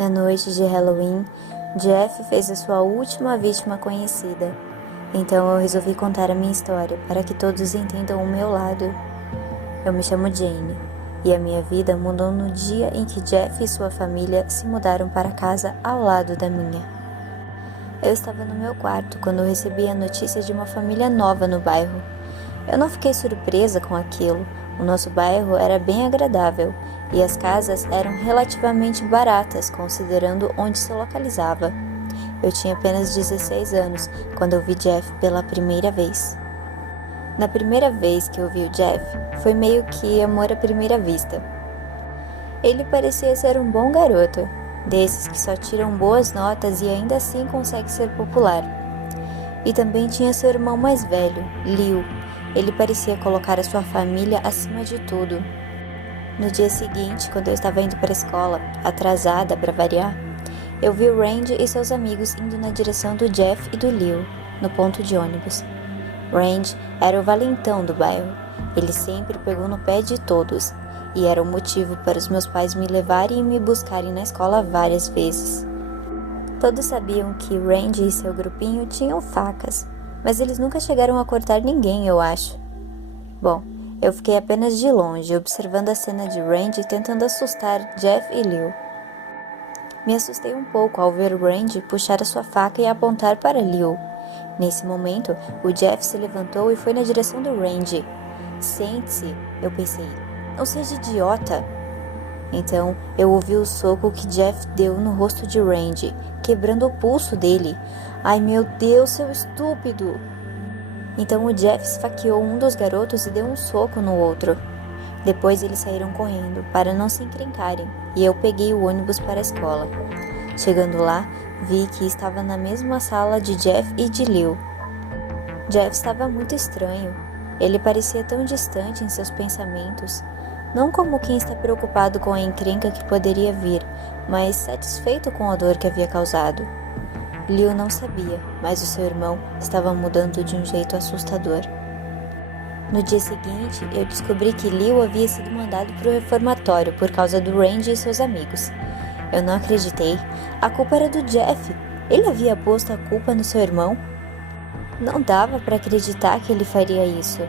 Na noite de Halloween, Jeff fez a sua última vítima conhecida. Então eu resolvi contar a minha história para que todos entendam o meu lado. Eu me chamo Jane e a minha vida mudou no dia em que Jeff e sua família se mudaram para a casa ao lado da minha. Eu estava no meu quarto quando recebi a notícia de uma família nova no bairro. Eu não fiquei surpresa com aquilo. O nosso bairro era bem agradável e as casas eram relativamente baratas considerando onde se localizava. Eu tinha apenas 16 anos quando eu vi Jeff pela primeira vez. Na primeira vez que eu vi o Jeff, foi meio que amor à primeira vista. Ele parecia ser um bom garoto, desses que só tiram boas notas e ainda assim consegue ser popular. E também tinha seu irmão mais velho, Leo. Ele parecia colocar a sua família acima de tudo. No dia seguinte, quando eu estava indo para a escola, atrasada para variar, eu vi o Randy e seus amigos indo na direção do Jeff e do Leo, no ponto de ônibus. Randy era o valentão do bairro. Ele sempre pegou no pé de todos, e era o motivo para os meus pais me levarem e me buscarem na escola várias vezes. Todos sabiam que Randy e seu grupinho tinham facas, mas eles nunca chegaram a cortar ninguém, eu acho. Bom, eu fiquei apenas de longe, observando a cena de Randy tentando assustar Jeff e Leo. Me assustei um pouco ao ver Randy puxar a sua faca e apontar para Leo. Nesse momento, o Jeff se levantou e foi na direção do Randy. Sente-se, eu pensei. Não seja idiota. Então, eu ouvi o soco que Jeff deu no rosto de Randy, quebrando o pulso dele. Ai meu Deus, seu estúpido! Então o Jeff esfaqueou um dos garotos e deu um soco no outro. Depois eles saíram correndo, para não se encrencarem, e eu peguei o ônibus para a escola. Chegando lá, vi que estava na mesma sala de Jeff e de Leo. Jeff estava muito estranho. Ele parecia tão distante em seus pensamentos, não como quem está preocupado com a encrenca que poderia vir, mas satisfeito com a dor que havia causado. Leo não sabia, mas o seu irmão estava mudando de um jeito assustador. No dia seguinte, eu descobri que Leo havia sido mandado para o reformatório por causa do Randy e seus amigos. Eu não acreditei. A culpa era do Jeff. Ele havia posto a culpa no seu irmão? Não dava para acreditar que ele faria isso.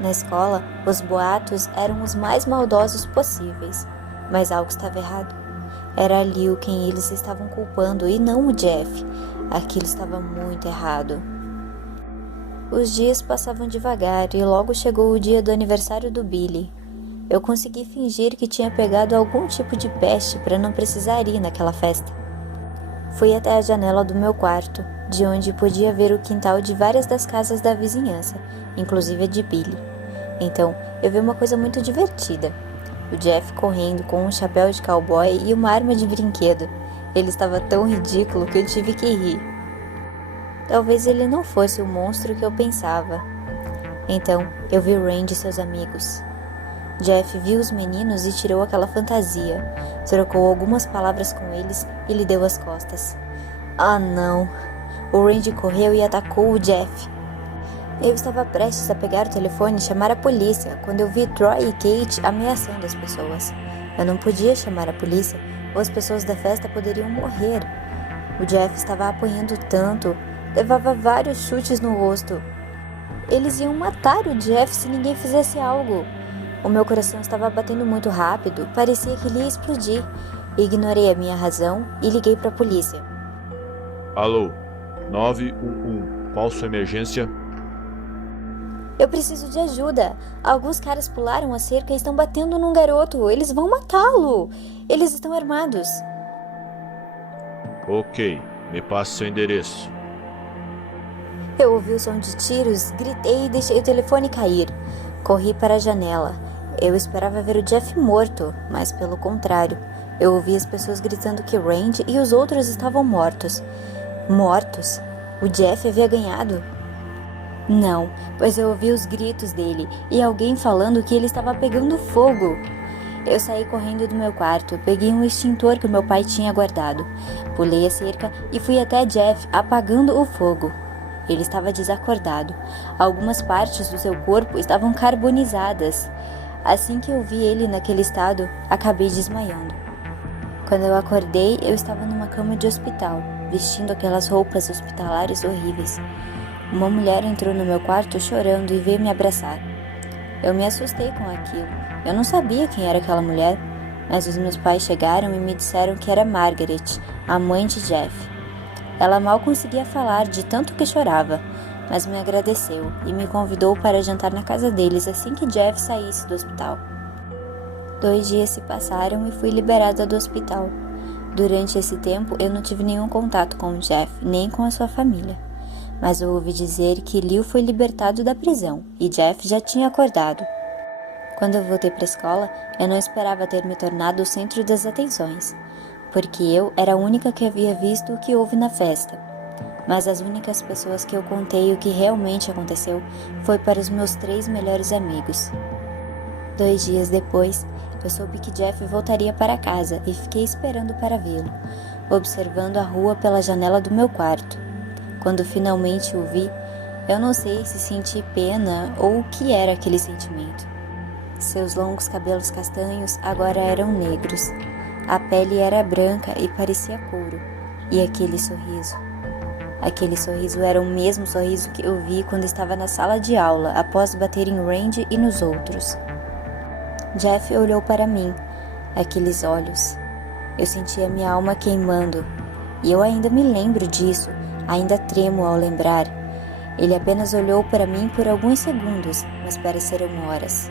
Na escola, os boatos eram os mais maldosos possíveis, mas algo estava errado. Era Leo quem eles estavam culpando e não o Jeff. Aquilo estava muito errado. Os dias passavam devagar e logo chegou o dia do aniversário do Billy. Eu consegui fingir que tinha pegado algum tipo de peste para não precisar ir naquela festa. Fui até a janela do meu quarto, de onde podia ver o quintal de várias das casas da vizinhança, inclusive a de Billy. Então, eu vi uma coisa muito divertida. O Jeff correndo com um chapéu de cowboy e uma arma de brinquedo. Ele estava tão ridículo que eu tive que rir. Talvez ele não fosse o monstro que eu pensava. Então, eu vi Randy e seus amigos. Jeff viu os meninos e tirou aquela fantasia. Trocou algumas palavras com eles e lhe deu as costas. Ah, não! O Randy correu e atacou o Jeff. Eu estava prestes a pegar o telefone e chamar a polícia quando eu vi Troy e Kate ameaçando as pessoas. Eu não podia chamar a polícia ou as pessoas da festa poderiam morrer. O Jeff estava apanhando tanto, levava vários chutes no rosto. Eles iam matar o Jeff se ninguém fizesse algo. O meu coração estava batendo muito rápido, parecia que ele ia explodir. Ignorei a minha razão e liguei para a polícia. Alô, 911, qual sua emergência? Eu preciso de ajuda. Alguns caras pularam a cerca e estão batendo num garoto. Eles vão matá-lo. Eles estão armados. Ok, me passe seu endereço. Eu ouvi o som de tiros, gritei e deixei o telefone cair. Corri para a janela. Eu esperava ver o Jeff morto, mas pelo contrário. Eu ouvi as pessoas gritando que Randy e os outros estavam mortos. Mortos? O Jeff havia ganhado? Não, pois eu ouvi os gritos dele e alguém falando que ele estava pegando fogo. Eu saí correndo do meu quarto, peguei um extintor que meu pai tinha guardado. Pulei a cerca e fui até Jeff, apagando o fogo. Ele estava desacordado. Algumas partes do seu corpo estavam carbonizadas. Assim que eu vi ele naquele estado, acabei desmaiando. Quando eu acordei, eu estava numa cama de hospital, vestindo aquelas roupas hospitalares horríveis. Uma mulher entrou no meu quarto chorando e veio me abraçar. Eu me assustei com aquilo. Eu não sabia quem era aquela mulher, mas os meus pais chegaram e me disseram que era Margaret, a mãe de Jeff. Ela mal conseguia falar de tanto que chorava, mas me agradeceu e me convidou para jantar na casa deles assim que Jeff saísse do hospital. 2 dias se passaram e fui liberada do hospital. Durante esse tempo, eu não tive nenhum contato com o Jeff, nem com a sua família. Mas eu ouvi dizer que Leo foi libertado da prisão e Jeff já tinha acordado. Quando eu voltei para a escola, eu não esperava ter me tornado o centro das atenções, porque eu era a única que havia visto o que houve na festa. Mas as únicas pessoas que eu contei o que realmente aconteceu foi para os meus 3 melhores amigos. 2 dias depois, eu soube que Jeff voltaria para casa e fiquei esperando para vê-lo, observando a rua pela janela do meu quarto. Quando finalmente o vi, eu não sei se senti pena ou o que era aquele sentimento. Seus longos cabelos castanhos agora eram negros. A pele era branca e parecia couro. E aquele sorriso. Aquele sorriso era o mesmo sorriso que eu vi quando estava na sala de aula, após bater em Randy e nos outros. Jeff olhou para mim. Aqueles olhos. Eu sentia minha alma queimando. E eu ainda me lembro disso. Ainda tremo ao lembrar. Ele apenas olhou para mim por alguns segundos, mas pareceram horas.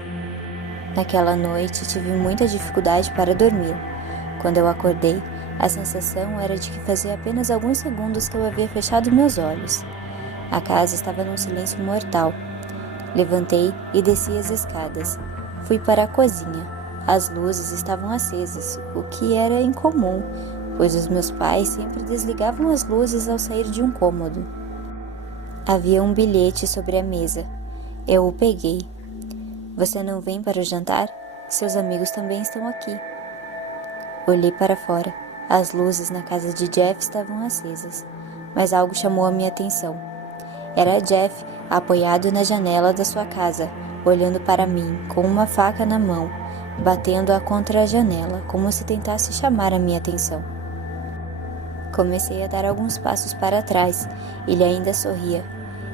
Naquela noite tive muita dificuldade para dormir. Quando eu acordei, a sensação era de que fazia apenas alguns segundos que eu havia fechado meus olhos. A casa estava num silêncio mortal. Levantei e desci as escadas. Fui para a cozinha. As luzes estavam acesas, o que era incomum, pois os meus pais sempre desligavam as luzes ao sair de um cômodo. Havia um bilhete sobre a mesa. Eu o peguei. Você não vem para o jantar? Seus amigos também estão aqui. Olhei para fora. As luzes na casa de Jeff estavam acesas, mas algo chamou a minha atenção. Era Jeff, apoiado na janela da sua casa, olhando para mim, com uma faca na mão, batendo-a contra a janela, como se tentasse chamar a minha atenção. Comecei a dar alguns passos para trás. Ele ainda sorria.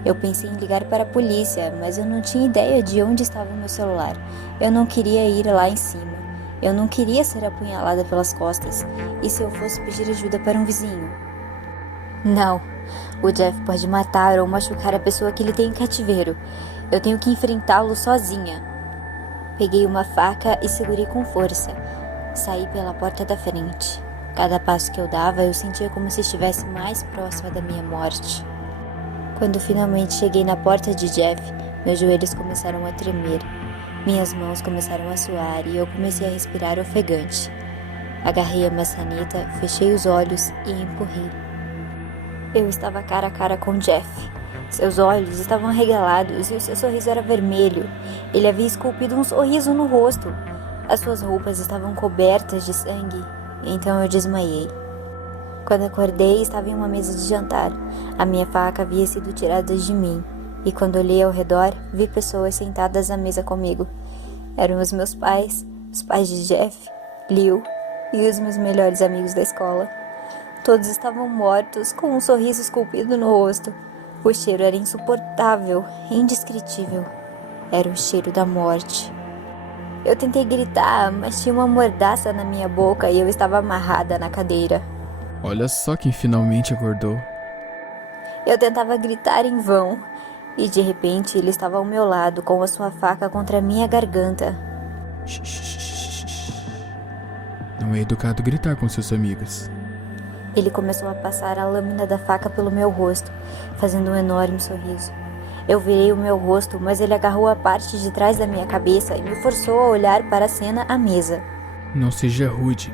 Eu pensei em ligar para a polícia, mas eu não tinha ideia de onde estava o meu celular. Eu não queria ir lá em cima. Eu não queria ser apunhalada pelas costas. E se eu fosse pedir ajuda para um vizinho? Não. O Jeff pode matar ou machucar a pessoa que ele tem em cativeiro. Eu tenho que enfrentá-lo sozinha. Peguei uma faca e segurei com força. Saí pela porta da frente. Cada passo que eu dava, eu sentia como se estivesse mais próxima da minha morte. Quando finalmente cheguei na porta de Jeff, meus joelhos começaram a tremer. Minhas mãos começaram a suar e eu comecei a respirar ofegante. Agarrei a maçaneta, fechei os olhos e empurrei. Eu estava cara a cara com Jeff. Seus olhos estavam arregalados e o seu sorriso era vermelho. Ele havia esculpido um sorriso no rosto. As suas roupas estavam cobertas de sangue. Então eu desmaiei. Quando acordei, estava em uma mesa de jantar. A minha faca havia sido tirada de mim. E quando olhei ao redor, vi pessoas sentadas à mesa comigo. Eram os meus pais, os pais de Jeff, Leo e os meus melhores amigos da escola. Todos estavam mortos, com um sorriso esculpido no rosto. O cheiro era insuportável, indescritível. Era o cheiro da morte. Eu tentei gritar, mas tinha uma mordaça na minha boca e eu estava amarrada na cadeira. Olha só quem finalmente acordou. Eu tentava gritar em vão, e de repente ele estava ao meu lado com a sua faca contra a minha garganta. Não é educado gritar com seus amigos. Ele começou a passar a lâmina da faca pelo meu rosto, fazendo um enorme sorriso. Eu virei o meu rosto, mas ele agarrou a parte de trás da minha cabeça e me forçou a olhar para a cena à mesa. Não seja rude.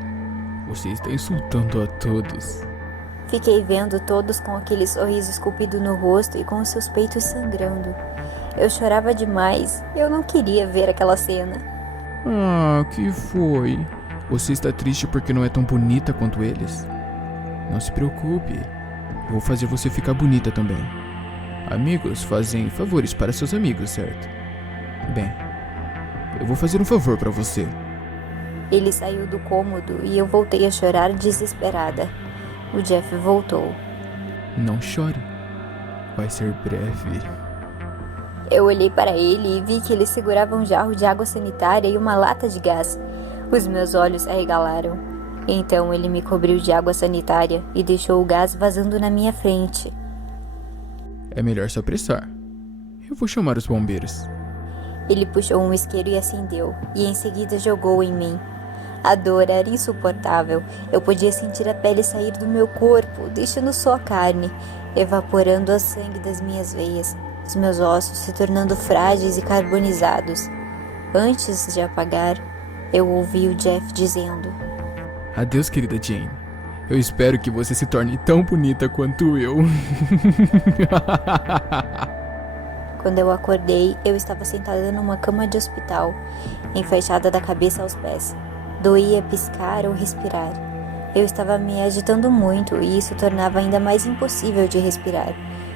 Você está insultando a todos. Fiquei vendo todos com aquele sorriso esculpido no rosto e com os seus peitos sangrando. Eu chorava demais. Eu não queria ver aquela cena. Ah, que foi? Você está triste porque não é tão bonita quanto eles? Não se preocupe. Eu vou fazer você ficar bonita também. Amigos fazem favores para seus amigos, certo? Bem, eu vou fazer um favor para você. Ele saiu do cômodo e eu voltei a chorar desesperada. O Jeff voltou. Não chore. Vai ser breve. Eu olhei para ele e vi que ele segurava um jarro de água sanitária e uma lata de gás. Os meus olhos arregalaram. Então ele me cobriu de água sanitária e deixou o gás vazando na minha frente. É melhor se apressar. Eu vou chamar os bombeiros. Ele puxou um isqueiro e acendeu, e em seguida jogou em mim. A dor era insuportável. Eu podia sentir a pele sair do meu corpo, deixando só a carne, evaporando o sangue das minhas veias, os meus ossos se tornando frágeis e carbonizados. Antes de apagar, eu ouvi o Jeff dizendo: Adeus, querida Jane. Eu espero que você se torne tão bonita quanto eu. Quando eu acordei, eu estava sentada numa cama de hospital, enfaixada da cabeça aos pés. Doía piscar ou respirar. Eu estava me agitando muito e isso tornava ainda mais impossível de respirar.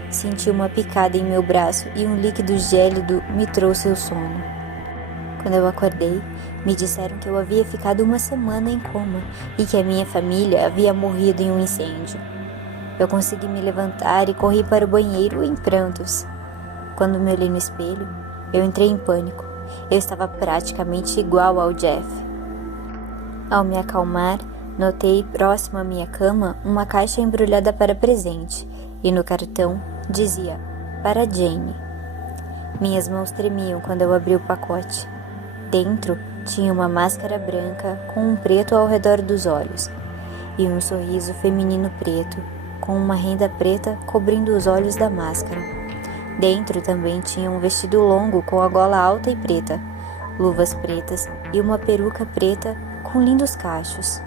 Senti uma picada em meu braço e um líquido gélido me trouxe o sono. Quando eu acordei, me disseram que eu havia ficado uma semana em coma e que a minha família havia morrido em um incêndio. Eu consegui me levantar e corri para o banheiro em prantos. Quando me olhei no espelho, eu entrei em pânico. Eu estava praticamente igual ao Jeff. Ao me acalmar, notei próximo à minha cama uma caixa embrulhada para presente e no cartão dizia: para Jane. Minhas mãos tremiam quando eu abri o pacote. Dentro tinha uma máscara branca com um preto ao redor dos olhos e um sorriso feminino preto com uma renda preta cobrindo os olhos da máscara. Dentro também tinha um vestido longo com a gola alta e preta, luvas pretas e uma peruca preta com lindos cachos.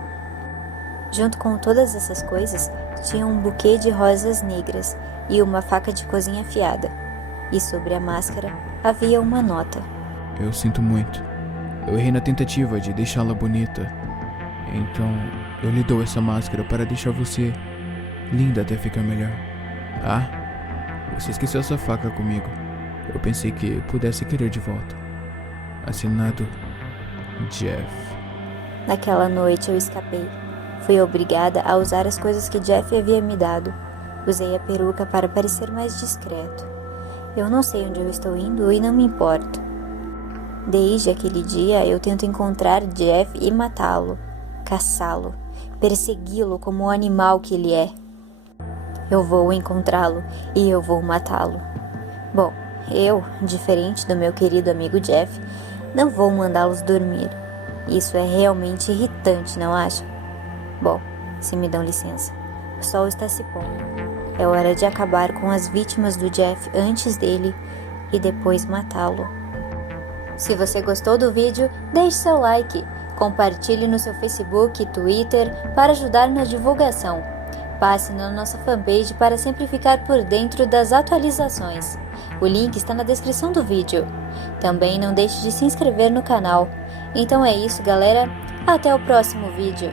Junto com todas essas coisas, tinha um buquê de rosas negras e uma faca de cozinha afiada. E sobre a máscara havia uma nota. Eu sinto muito. Eu errei na tentativa de deixá-la bonita. Então, eu lhe dou essa máscara para deixar você linda até ficar melhor. Ah, você esqueceu essa faca comigo. Eu pensei que pudesse querer de volta. Assinado, Jeff. Naquela noite eu escapei. Fui obrigada a usar as coisas que Jeff havia me dado. Usei a peruca para parecer mais discreto. Eu não sei onde eu estou indo e não me importo. Desde aquele dia eu tento encontrar Jeff e matá-lo, caçá-lo, persegui-lo como o animal que ele é. Eu vou encontrá-lo e eu vou matá-lo. Bom, eu, diferente do meu querido amigo Jeff, não vou mandá-los dormir. Isso é realmente irritante, não acha? Bom, se me dão licença. O sol está se pondo. É hora de acabar com as vítimas do Jeff antes dele e depois matá-lo. Se você gostou do vídeo, deixe seu like. Compartilhe no seu Facebook e Twitter para ajudar na divulgação. Passe na nossa fanpage para sempre ficar por dentro das atualizações. O link está na descrição do vídeo. Também não deixe de se inscrever no canal. Então é isso, galera. Até o próximo vídeo.